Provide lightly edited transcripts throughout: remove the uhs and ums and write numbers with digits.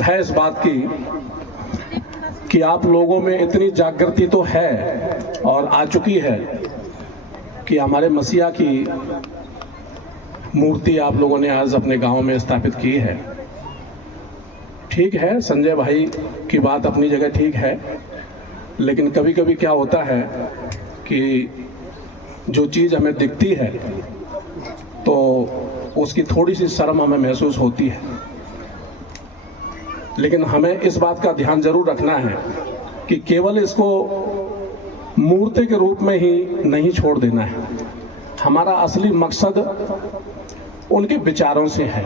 है इस बात की कि आप लोगों में इतनी जागृति तो है और आ चुकी है कि हमारे मसीहा की मूर्ति आप लोगों ने आज अपने गांव में स्थापित की है। ठीक है, संजय भाई की बात अपनी जगह ठीक है, लेकिन कभी कभी क्या होता है कि जो चीज़ हमें दिखती है तो उसकी थोड़ी सी शर्म हमें महसूस होती है, लेकिन हमें इस बात का ध्यान जरूर रखना है कि केवल इसको मूर्ति के रूप में ही नहीं छोड़ देना है। हमारा असली मकसद उनके विचारों से है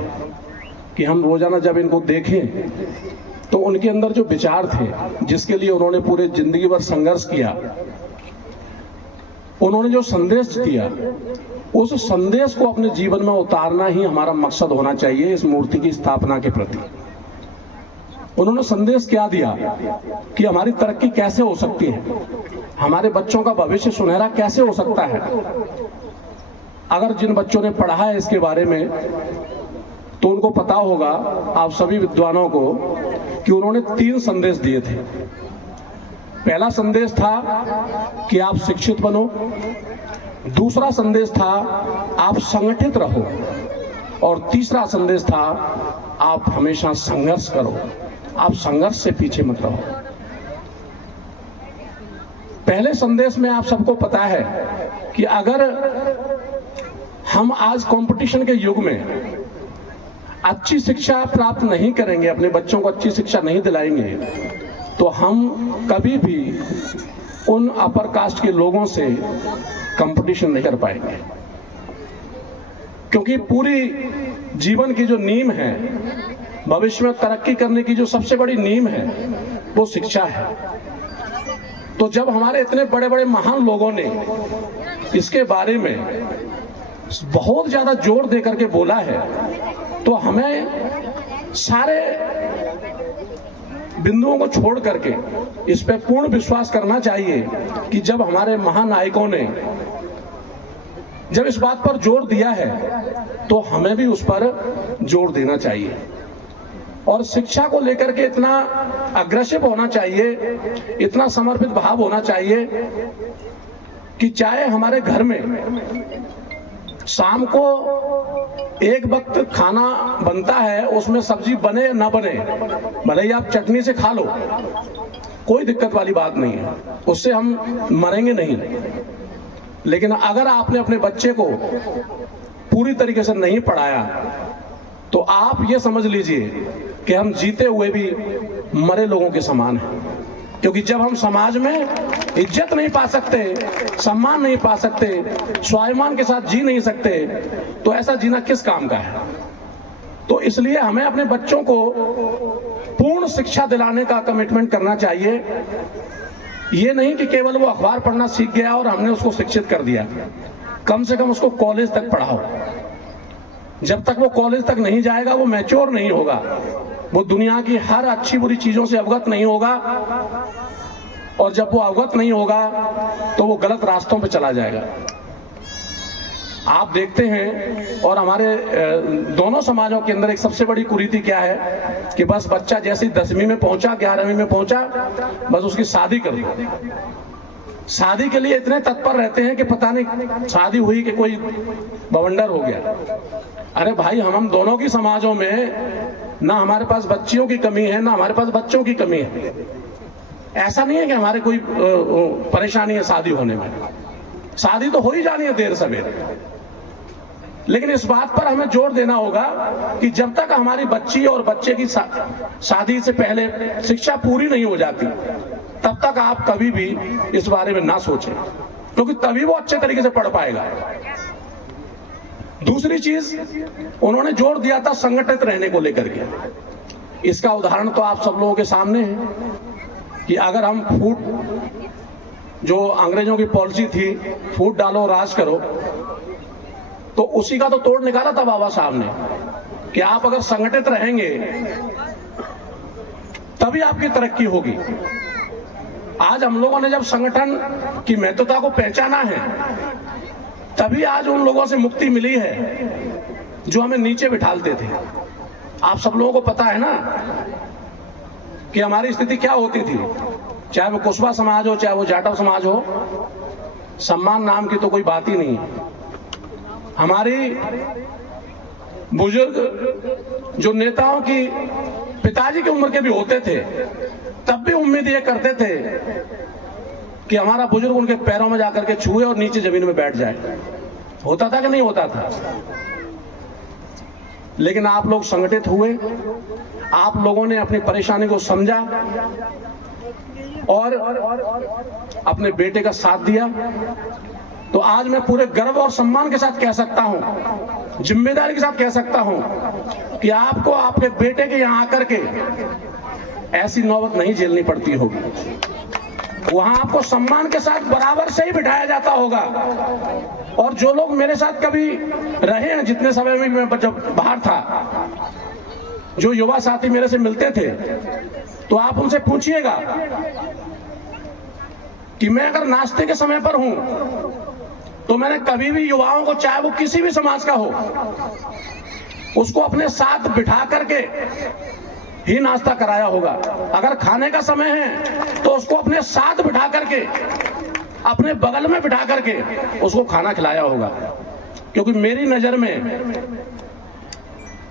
कि हम रोजाना जब इनको देखें तो उनके अंदर जो विचार थे, जिसके लिए उन्होंने पूरे जिंदगी भर संघर्ष किया, उन्होंने जो संदेश दिया, उस संदेश को अपने जीवन में उतारना ही हमारा मकसद होना चाहिए इस मूर्ति की स्थापना के प्रति। उन्होंने संदेश क्या दिया कि हमारी तरक्की कैसे हो सकती है, हमारे बच्चों का भविष्य सुनहरा कैसे हो सकता है। अगर जिन बच्चों ने पढ़ा है इसके बारे में तो उनको पता होगा, आप सभी विद्वानों को, कि उन्होंने 3 संदेश दिए थे। पहला संदेश था कि आप शिक्षित बनो, दूसरा संदेश था आप संगठित रहो, और तीसरा संदेश था आप हमेशा संघर्ष करो, आप संघर्ष से पीछे मत रहो। पहले संदेश में आप सबको पता है कि अगर हम आज कंपटीशन के युग में अच्छी शिक्षा प्राप्त नहीं करेंगे, अपने बच्चों को अच्छी शिक्षा नहीं दिलाएंगे, तो हम कभी भी उन अपर कास्ट के लोगों से कंपटीशन नहीं कर पाएंगे। क्योंकि पूरी जीवन की जो नींव है, भविष्य में तरक्की करने की जो सबसे बड़ी नींव है, वो शिक्षा है। तो जब हमारे इतने बड़े बड़े महान लोगों ने इसके बारे में बहुत ज्यादा जोर दे करके बोला है, तो हमें सारे बिंदुओं को छोड़ करके इस पे पूर्ण विश्वास करना चाहिए कि जब हमारे महानायकों ने जब इस बात पर जोर दिया है तो हमें भी उस पर जोर देना चाहिए। और शिक्षा को लेकर के इतना अग्रेसिव होना चाहिए, इतना समर्पित भाव होना चाहिए कि चाहे हमारे घर में शाम को एक वक्त खाना बनता है, उसमें सब्जी बने ना बने, भले ही आप चटनी से खा लो, कोई दिक्कत वाली बात नहीं है, उससे हम मरेंगे नहीं। लेकिन अगर आपने अपने बच्चे को पूरी तरीके से नहीं पढ़ाया तो आप ये समझ लीजिए कि हम जीते हुए भी मरे लोगों के समान हैं। क्योंकि जब हम समाज में इज्जत नहीं पा सकते, सम्मान नहीं पा सकते, स्वाभिमान के साथ जी नहीं सकते, तो ऐसा जीना किस काम का है। तो इसलिए हमें अपने बच्चों को पूर्ण शिक्षा दिलाने का कमिटमेंट करना चाहिए। ये नहीं कि केवल वो अखबार पढ़ना सीख गया और हमने उसको शिक्षित कर दिया। कम से कम उसको कॉलेज तक पढ़ाओ। जब तक वो कॉलेज तक नहीं जाएगा वो मैच्योर नहीं होगा, वो दुनिया की हर अच्छी बुरी चीजों से अवगत नहीं होगा, और जब वो अवगत नहीं होगा तो वो गलत रास्तों पे चला जाएगा। आप देखते हैं, और हमारे दोनों समाजों के अंदर एक सबसे बड़ी कुरीति क्या है कि बस बच्चा जैसे 10वीं में पहुंचा, 11वीं में पहुंचा, बस उसकी शादी कर दो। शादी के लिए इतने तत्पर रहते हैं कि पता नहीं शादी हुई कि कोई बवंडर हो गया। अरे भाई, हम दोनों की समाजों में ना हमारे पास बच्चियों की कमी है, ना हमारे पास बच्चों की कमी है। ऐसा नहीं है कि हमारे कोई परेशानी है शादी होने में। शादी तो हो ही जानी है देर सवेर, लेकिन इस बात पर हमें जोर देना होगा कि जब तक हमारी बच्ची और बच्चे की शादी से पहले शिक्षा पूरी नहीं हो जाती, तब तक आप कभी भी इस बारे में ना सोचें, क्योंकि तभी वो अच्छे तरीके से पढ़ पाएगा। दूसरी चीज उन्होंने जोर दिया था संगठित रहने को लेकर के। इसका उदाहरण तो आप सब लोगों के सामने है कि अगर हम फूट, जो अंग्रेजों की पॉलिसी थी, फूट डालो राज करो, तो उसी का तो तोड़ निकाला था बाबा साहब ने कि आप अगर संगठित रहेंगे तभी आपकी तरक्की होगी। आज हम लोगों ने जब संगठन की महत्वता को पहचाना है, तभी आज उन लोगों से मुक्ति मिली है जो हमें नीचे बिठालते थे। आप सब लोगों को पता है ना कि हमारी स्थिति क्या होती थी, चाहे वो कुशवा समाज हो, चाहे वो जाटव समाज हो, सम्मान नाम की तो कोई बात ही नहीं। हमारी बुजुर्ग जो नेताओं की पिताजी की उम्र के भी होते थे, तब भी उम्मीद ये करते थे कि हमारा बुजुर्ग उनके पैरों में जाकर के छुए और नीचे जमीन में बैठ जाए। होता था कि नहीं होता था? लेकिन आप लोग संगठित हुए, आप लोगों ने अपनी परेशानी को समझा और अपने बेटे का साथ दिया। तो आज मैं पूरे गर्व और सम्मान के साथ कह सकता हूं, जिम्मेदारी के साथ कह सकता हूं कि आपको आपके बेटे के यहां आकर के ऐसी नौबत नहीं झेलनी पड़ती होगी। वहां आपको सम्मान के साथ बराबर से ही बिठाया जाता होगा। और जो लोग मेरे साथ कभी रहे हैं, जितने समय में मैं जब बाहर था, जो युवा साथी मेरे से मिलते थे, तो आप उनसे पूछिएगा कि मैं अगर नाश्ते के समय पर हूं तो मैंने कभी भी युवाओं को, चाहे वो किसी भी समाज का हो, उसको अपने साथ बिठा करके ही नाश्ता कराया होगा। अगर खाने का समय है तो उसको अपने साथ बिठा करके, अपने बगल में बिठा करके उसको खाना खिलाया होगा। क्योंकि मेरी नजर में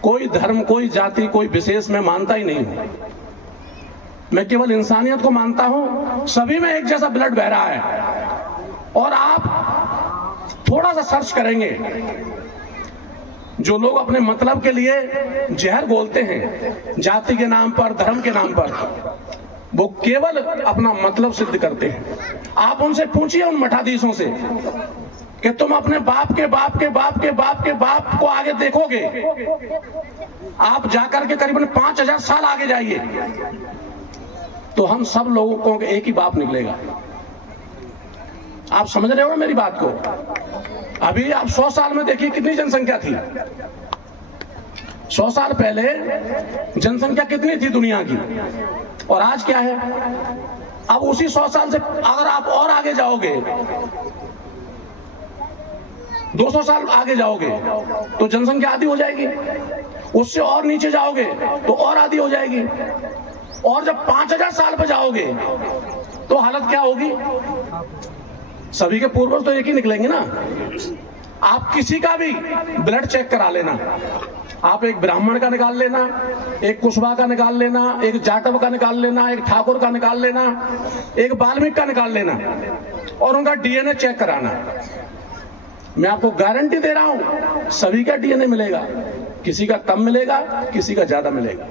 कोई धर्म, कोई जाति, कोई विशेष मैं मानता ही नहीं हूं। मैं केवल इंसानियत को मानता हूं। सभी में एक जैसा ब्लड बह रहा है। और आप थोड़ा सा सर्च करेंगे, जो लोग अपने मतलब के लिए जहर बोलते हैं, जाति के नाम पर, धर्म के नाम पर, वो केवल अपना मतलब सिद्ध करते हैं। आप उनसे पूछिए, उन मठाधीशों से, कि तुम अपने बाप के बाप के बाप के बाप के बाप को आगे देखोगे, आप जाकर के करीबन 5000 साल आगे जाइए, तो हम सब लोगों को एक ही बाप निकलेगा। आप समझ रहे हो मेरी बात को? अभी आप 100 साल में देखिए कितनी जनसंख्या थी। 100 साल पहले जनसंख्या कितनी थी दुनिया की, और आज क्या है? अब उसी 100 साल से अगर आप और आगे जाओगे, 200 साल आगे जाओगे तो जनसंख्या आधी हो जाएगी। उससे और नीचे जाओगे तो और आधी हो जाएगी। और जब 5000 साल पे जाओगे तो हालत क्या होगी? सभी के पूर्वज तो एक ही निकलेंगे ना। आप किसी का भी ब्लड चेक करा लेना, आप एक ब्राह्मण का निकाल लेना, एक कुशवा का निकाल लेना, एक जाटव का निकाल लेना, एक ठाकुर का निकाल लेना, एक वाल्मीकि का निकाल लेना, और उनका डीएनए चेक कराना। मैं आपको गारंटी दे रहा हूं, सभी का डीएनए मिलेगा। किसी का कम मिलेगा, किसी का ज्यादा मिलेगा।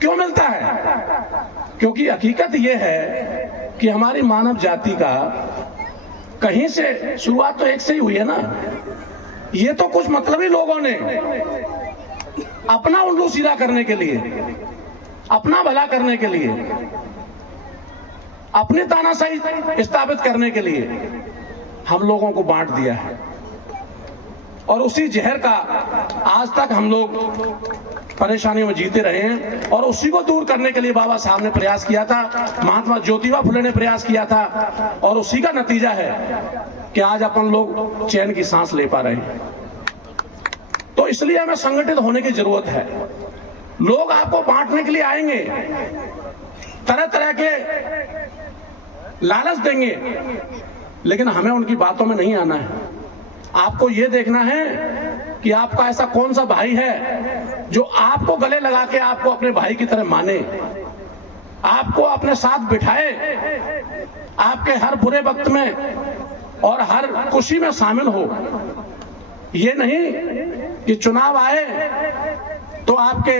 क्यों मिलता है? क्योंकि हकीकत यह है कि हमारी मानव जाति का कहीं से शुरुआत तो एक से ही हुई है ना। ये तो कुछ मतलबी लोगों ने अपना उल्लू सीधा करने के लिए, अपना भला करने के लिए, अपनी तानाशाही स्थापित करने के लिए हम लोगों को बांट दिया है। और उसी जहर का आज तक हम लोग परेशानियों में जीते रहे हैं। और उसी को दूर करने के लिए बाबा साहब ने प्रयास किया था, महात्मा ज्योतिबा फुले ने प्रयास किया था, और उसी का नतीजा है कि आज अपन लोग चैन की सांस ले पा रहे हैं। तो इसलिए हमें संगठित होने की जरूरत है। लोग आपको बांटने के लिए आएंगे, तरह तरह के लालच देंगे, लेकिन हमें उनकी बातों में नहीं आना है। आपको यह देखना है कि आपका ऐसा कौन सा भाई है जो आपको गले लगा के आपको अपने भाई की तरह माने, आपको अपने साथ बिठाए, आपके हर बुरे वक्त में और हर खुशी में शामिल हो। ये नहीं कि चुनाव आए तो आपके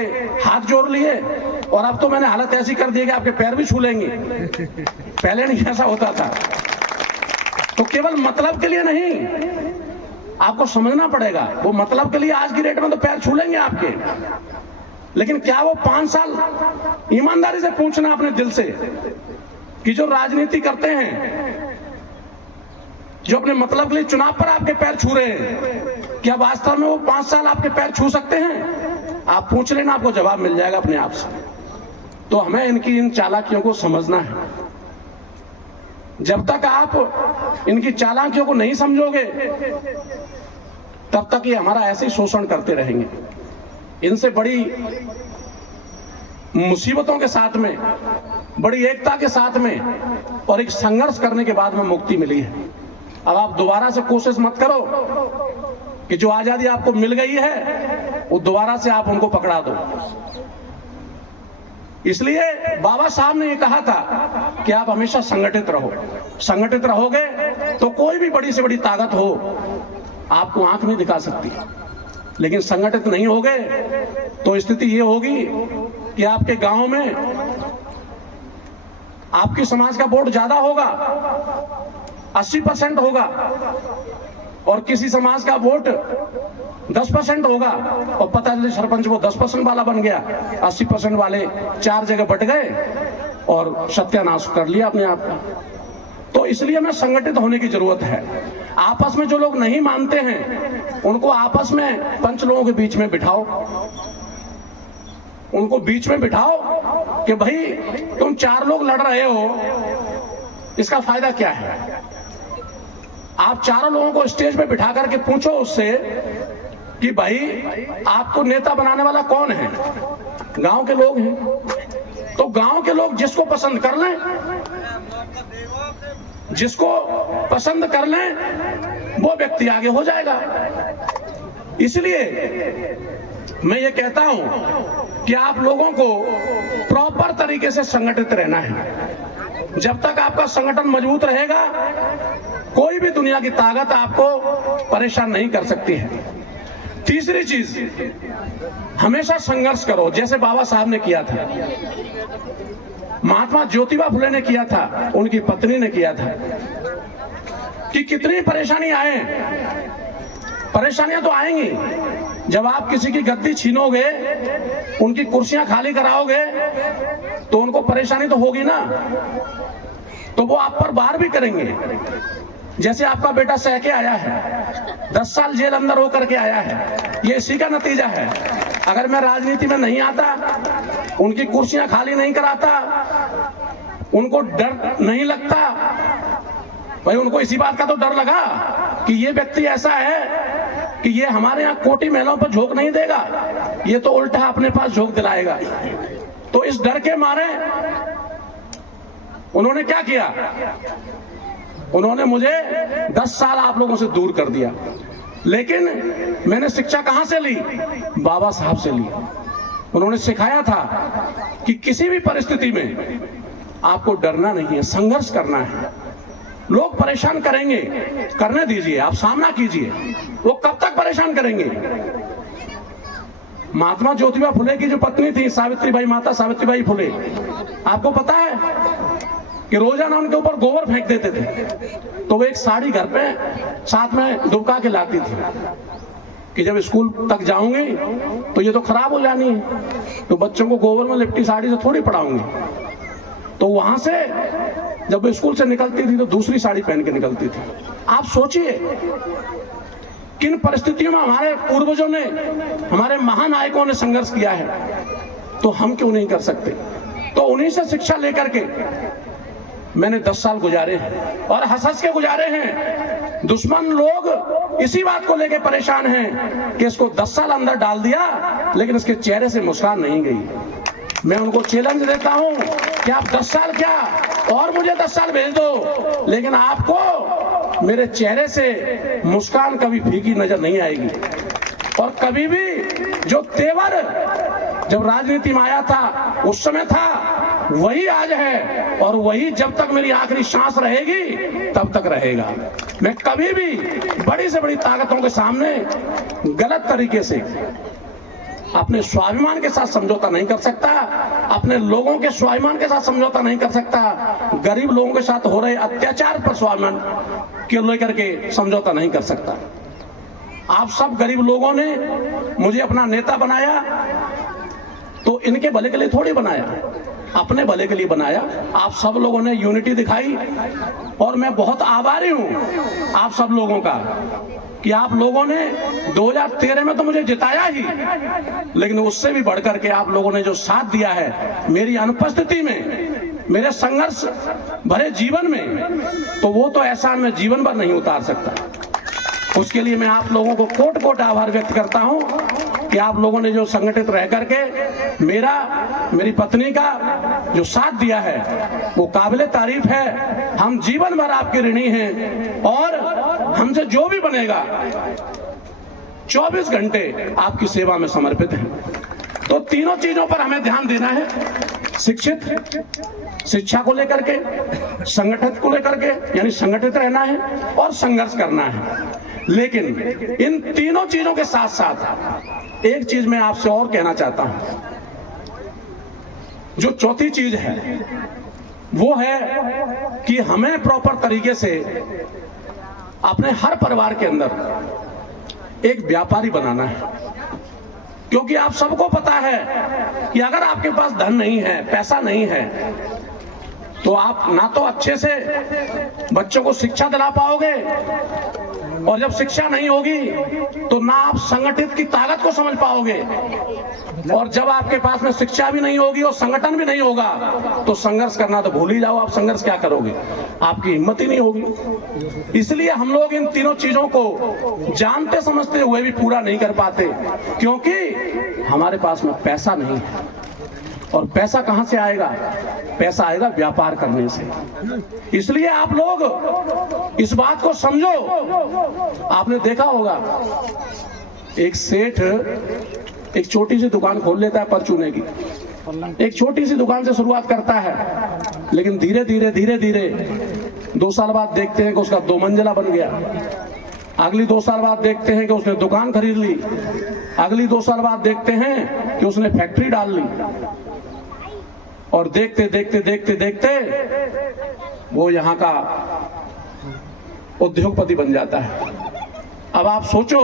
हाथ जोड़ लिए और अब तो मैंने हालत ऐसी कर दी कि आपके पैर भी छू लेंगे। पहले नहीं ऐसा होता था। तो केवल मतलब के लिए नहीं, आपको समझना पड़ेगा। वो मतलब के लिए आज की डेट में तो पैर छू लेंगे आपके, लेकिन क्या वो 5 साल ईमानदारी से पूछना अपने दिल से कि जो राजनीति करते हैं, जो अपने मतलब के लिए चुनाव पर आपके पैर छू रहे हैं, क्या वास्तव में वो 5 साल आपके पैर छू सकते हैं? आप पूछ लेना, आपको जवाब मिल जाएगा अपने आप से। तो हमें इनकी इन चालाकियों को समझना है। जब तक आप इनकी चालाकियों को नहीं समझोगे, तब तक ये हमारा ऐसे ही शोषण करते रहेंगे। इनसे बड़ी मुसीबतों के साथ में, बड़ी एकता के साथ में और एक संघर्ष करने के बाद में मुक्ति मिली है। अब आप दोबारा से कोशिश मत करो कि जो आजादी आपको मिल गई है वो दोबारा से आप उनको पकड़ा दो। इसलिए बाबा साहब ने ये कहा था कि आप हमेशा संगठित रहो। संगठित रहोगे तो कोई भी बड़ी से बड़ी ताकत हो आपको आंख नहीं दिखा सकती, लेकिन संगठित नहीं होगे तो स्थिति ये होगी कि आपके गांव में आपकी समाज का वोट ज्यादा होगा, 80% होगा, और किसी समाज का वोट 10% होगा और पता चले सरपंच वो 10% वाला बन गया, 80% वाले 4 जगह बट गए और सत्यानाश कर लिया अपने आप का। तो इसलिए हमें संगठित होने की जरूरत है। आपस में जो लोग नहीं मानते हैं उनको आपस में 5 लोगों के बीच में बिठाओ, उनको बीच में बिठाओ कि भाई तुम 4 लोग लड़ रहे हो, इसका फायदा क्या है। आप 4 लोगों को स्टेज पे बिठा करके पूछो उससे कि भाई आपको नेता बनाने वाला कौन है। गांव के लोग हैं तो गांव के लोग जिसको पसंद कर लें, जिसको पसंद कर लें वो व्यक्ति आगे हो जाएगा। इसलिए मैं ये कहता हूं कि आप लोगों को प्रॉपर तरीके से संगठित रहना है। जब तक आपका संगठन मजबूत रहेगा कोई भी दुनिया की ताकत आपको परेशान नहीं कर सकती है। तीसरी चीज, हमेशा संघर्ष करो, जैसे बाबा साहब ने किया था, महात्मा ज्योतिबा फुले ने किया था, उनकी पत्नी ने किया था। कि कितनी परेशानी आए, परेशानियां तो आएंगी। जब आप किसी की गद्दी छीनोगे, उनकी कुर्सियां खाली कराओगे तो उनको परेशानी तो होगी ना, तो वो आप पर वार भी करेंगे। जैसे आपका बेटा सह के आया है, 10 साल जेल अंदर होकर के आया है, ये इसी का नतीजा है। अगर मैं राजनीति में नहीं आता, उनकी कुर्सियां खाली नहीं कराता, उनको डर नहीं लगता, भाई उनको इसी बात का तो डर लगा कि ये व्यक्ति ऐसा है कि ये हमारे यहाँ कोटी महलों पर झोंक नहीं देगा, ये तो उल्टा अपने पास झोंक दिलाएगा। तो इस डर के मारे उन्होंने क्या किया, उन्होंने मुझे 10 साल आप लोगों से दूर कर दिया। लेकिन मैंने शिक्षा कहां से ली? बाबा साहब से ली। उन्होंने सिखाया था कि किसी भी परिस्थिति में आपको डरना नहीं है, संघर्ष करना है। लोग परेशान करेंगे, करने दीजिए, आप सामना कीजिए। वो कब तक परेशान करेंगे? महात्मा ज्योतिबा फुले की जो पत्नी थी सावित्रीबाई, माता सावित्रीबाई फुले, आपको पता है कि रोजाना उनके ऊपर गोबर फेंक देते थे, तो वो एक साड़ी घर पे साथ में दुबका के लाती थी कि जब स्कूल तक जाऊंगी तो ये तो खराब हो जानी है, तो बच्चों को गोबर में लिपटी साड़ी से थोड़ी पढ़ाऊंगी। तो वहां से जब वो स्कूल से निकलती थी तो दूसरी साड़ी पहन के निकलती थी। आप सोचिए किन परिस्थितियों में हमारे पूर्वजों ने, हमारे महानायकों ने संघर्ष किया है, तो हम क्यों नहीं कर सकते? तो उन्हीं से शिक्षा लेकर के मैंने 10 साल गुजारे हैं और हंस के गुजारे हैं। दुश्मन लोग इसी बात को लेकर परेशान हैं कि इसको 10 साल अंदर डाल दिया लेकिन इसके चेहरे से मुस्कान नहीं गई। मैं उनको चैलेंज देता हूं कि आप 10 साल क्या और मुझे 10 साल भेज दो, लेकिन आपको मेरे चेहरे से मुस्कान कभी फीकी नजर नहीं आएगी। और कभी भी जो तेवर जब राजनीति में आया था उस समय था, वही आज है और वही जब तक मेरी आखिरी सांस रहेगी तब तक रहेगा। मैं कभी भी बड़ी से बड़ी ताकतों के सामने गलत तरीके से अपने स्वाभिमान के साथ समझौता नहीं कर सकता, अपने लोगों के स्वाभिमान के साथ समझौता नहीं कर सकता, गरीब लोगों के साथ हो रहे अत्याचार पर स्वाभिमान के लेकर के समझौता नहीं कर सकता। आप सब गरीब लोगों ने मुझे अपना नेता बनाया तो इनके भले के लिए थोड़ी बनाया, अपने भले के लिए बनाया। आप सब लोगों ने यूनिटी दिखाई और मैं बहुत आभारी हूं आप सब लोगों का कि आप लोगों ने 2013 में तो मुझे जिताया ही, लेकिन उससे भी बढ़कर के आप लोगों ने जो साथ दिया है मेरी अनुपस्थिति में, मेरे संघर्ष भरे जीवन में, तो वो तो एहसान मैं जीवन भर नहीं उतार सकता। उसके लिए मैं आप लोगों को कोट कोट आभार व्यक्त करता हूं कि आप लोगों ने जो संगठित रह करके मेरी पत्नी का जो साथ दिया है वो काबिले तारीफ है। हम जीवन भर आपके ऋणी हैं और हमसे जो भी बनेगा 24 घंटे आपकी सेवा में समर्पित हैं। तो तीनों चीजों पर हमें ध्यान देना है, शिक्षा को लेकर के, संगठित को लेकर के, यानी संगठित रहना है और संघर्ष करना है। लेकिन इन तीनों चीजों के साथ साथ एक चीज मैं आपसे और कहना चाहता हूं, जो चौथी चीज है वो है कि हमें प्रॉपर तरीके से अपने हर परिवार के अंदर एक व्यापारी बनाना है। क्योंकि आप सबको पता है कि अगर आपके पास धन नहीं है, पैसा नहीं है, तो आप ना तो अच्छे से बच्चों को शिक्षा दिला पाओगे, और जब शिक्षा नहीं होगी तो ना आप संगठित की ताकत को समझ पाओगे, और जब आपके पास में शिक्षा भी नहीं होगी और संगठन भी नहीं होगा तो संघर्ष करना तो भूल ही जाओ। आप संघर्ष क्या करोगे, आपकी हिम्मत ही नहीं होगी। इसलिए हम लोग इन तीनों चीजों को जानते समझते हुए भी पूरा नहीं कर पाते, क्योंकि हमारे पास में पैसा नहीं है। और पैसा कहां से आएगा? पैसा आएगा व्यापार करने से। इसलिए आप लोग इस बात को समझो। आपने देखा होगा एक सेठ एक छोटी सी दुकान खोल लेता है परचूने की, एक छोटी सी दुकान से शुरुआत करता है, लेकिन धीरे धीरे 2 साल बाद देखते हैं कि उसका 2 मंजिला बन गया। अगली 2 साल बाद देखते हैं कि उसने दुकान खरीद ली। अगली 2 साल बाद देखते हैं कि उसने फैक्ट्री डाल ली। और देखते देखते वो यहाँ का उद्योगपति बन जाता है। अब आप सोचो,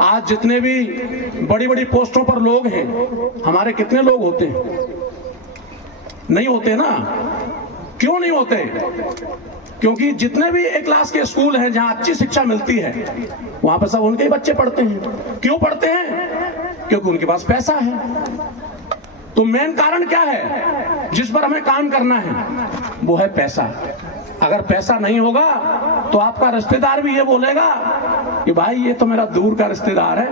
आज जितने भी बड़ी बड़ी पोस्टों पर लोग हैं, हमारे कितने लोग होते हैं? नहीं होते ना। क्यों नहीं होते? क्योंकि जितने भी एक क्लास के स्कूल हैं जहां अच्छी शिक्षा मिलती है, वहां पर सब उनके ही बच्चे पढ़ते हैं। क्यों पढ़ते हैं? क्योंकि उनके पास पैसा है। तो मेन कारण क्या है जिस पर हमें काम करना है? वो है पैसा। अगर पैसा नहीं होगा तो आपका रिश्तेदार भी ये बोलेगा कि भाई ये तो मेरा दूर का रिश्तेदार है,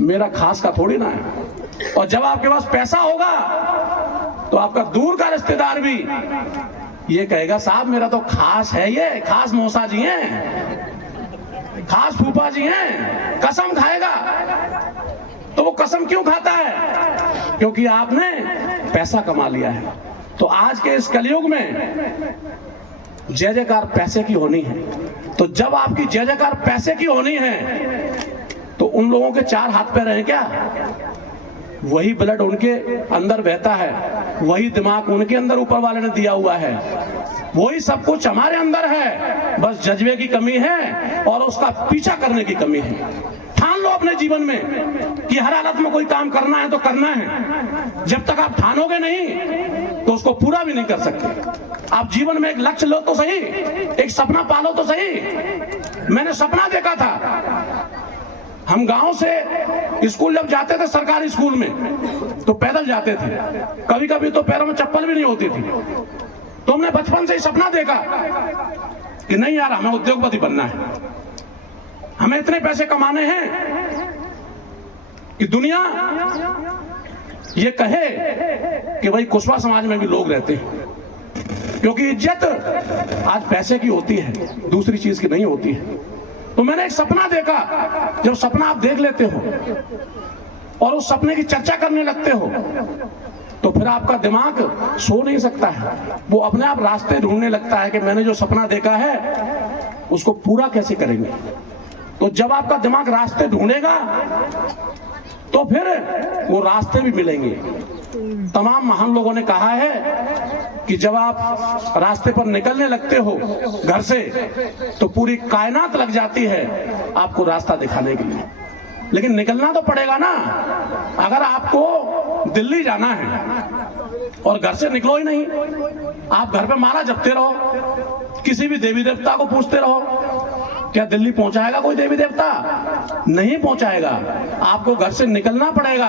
मेरा खास का थोड़ी ना है। और जब आपके पास पैसा होगा तो आपका दूर का रिश्तेदार भी ये कहेगा साहब मेरा तो खास है, ये खास मौसा जी हैं, खास फूफा जी हैं। कसम खाएगा। तो वो कसम क्यों खाता है? क्योंकि आपने पैसा कमा लिया है। तो आज के इस कलयुग में जय जयकार पैसे की होनी है। तो जब आपकी जय जयकार पैसे की होनी है तो उन लोगों के 4 हाथ पैर हैं क्या? वही ब्लड उनके अंदर बहता है, वही दिमाग उनके अंदर ऊपर वाले ने दिया हुआ है, वही सब कुछ हमारे अंदर है। बस जज्बे की कमी है और उसका पीछा करने की कमी है। ठान लो अपने जीवन में कि हर हालत में कोई काम करना है तो करना है। जब तक आप ठानोगे नहीं तो उसको पूरा भी नहीं कर सकते। आप जीवन में एक लक्ष्य लो तो सही, एक सपना पालो तो सही। मैंने सपना देखा था, हम गांव से स्कूल जब जाते थे सरकारी स्कूल में तो पैदल जाते थे, कभी कभी तो पैरों में चप्पल भी नहीं होती थी। तो हमने बचपन से ही सपना देखा कि नहीं यार हमें उद्योगपति बनना है, हमें इतने पैसे कमाने हैं कि दुनिया ये कहे कि भाई कुशवा समाज में भी लोग रहते हैं। क्योंकि इज्जत आज पैसे की होती है, दूसरी चीज की नहीं होती है। तो मैंने एक सपना देखा। जब सपना आप देख लेते हो और उस सपने की चर्चा करने लगते हो तो फिर आपका दिमाग सो नहीं सकता है, वो अपने आप रास्ते ढूंढने लगता है कि मैंने जो सपना देखा है उसको पूरा कैसे करेंगे। तो जब आपका दिमाग रास्ते ढूंढेगा तो फिर वो रास्ते भी मिलेंगे। तमाम महान लोगों ने कहा है कि जब आप रास्ते पर निकलने लगते हो घर से तो पूरी कायनात लग जाती है आपको रास्ता दिखाने के लिए, लेकिन निकलना तो पड़ेगा ना। अगर आपको दिल्ली जाना है और घर से निकलो ही नहीं, आप घर पे माला जपते रहो, किसी भी देवी देवता को पूछते रहो, क्या दिल्ली पहुंचाएगा कोई देवी देवता? नहीं पहुंचाएगा। आपको घर से निकलना पड़ेगा।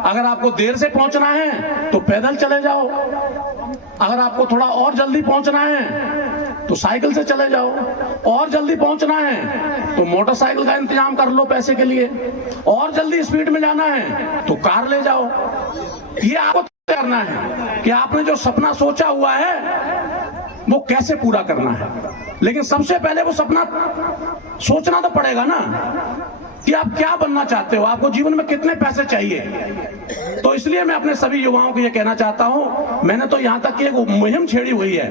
अगर आपको देर से पहुंचना है तो पैदल चले जाओ, अगर आपको थोड़ा और जल्दी पहुंचना है तो साइकिल से चले जाओ, और जल्दी पहुंचना है तो मोटरसाइकिल का इंतजाम कर लो पैसे के लिए, और जल्दी स्पीड में जाना है तो कार ले जाओ। ये आपको तय करना है कि आपने जो सपना सोचा हुआ है वो कैसे पूरा करना है। लेकिन सबसे पहले वो सपना सोचना तो पड़ेगा ना कि आप क्या बनना चाहते हो, आपको जीवन में कितने पैसे चाहिए। तो इसलिए मैं अपने सभी युवाओं को ये कहना चाहता हूं, मैंने तो यहां तक की एक मुहिम छेड़ी हुई है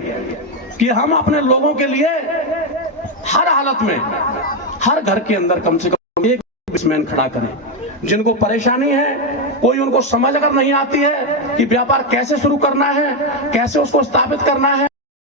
कि हम अपने लोगों के लिए हर हालत में, हर घर के अंदर कम से कम एक बिजनेसमैन खड़ा करें। जिनको परेशानी है, कोई उनको समझ अगर नहीं आती है कि व्यापार कैसे शुरू करना है, कैसे उसको स्थापित करना है,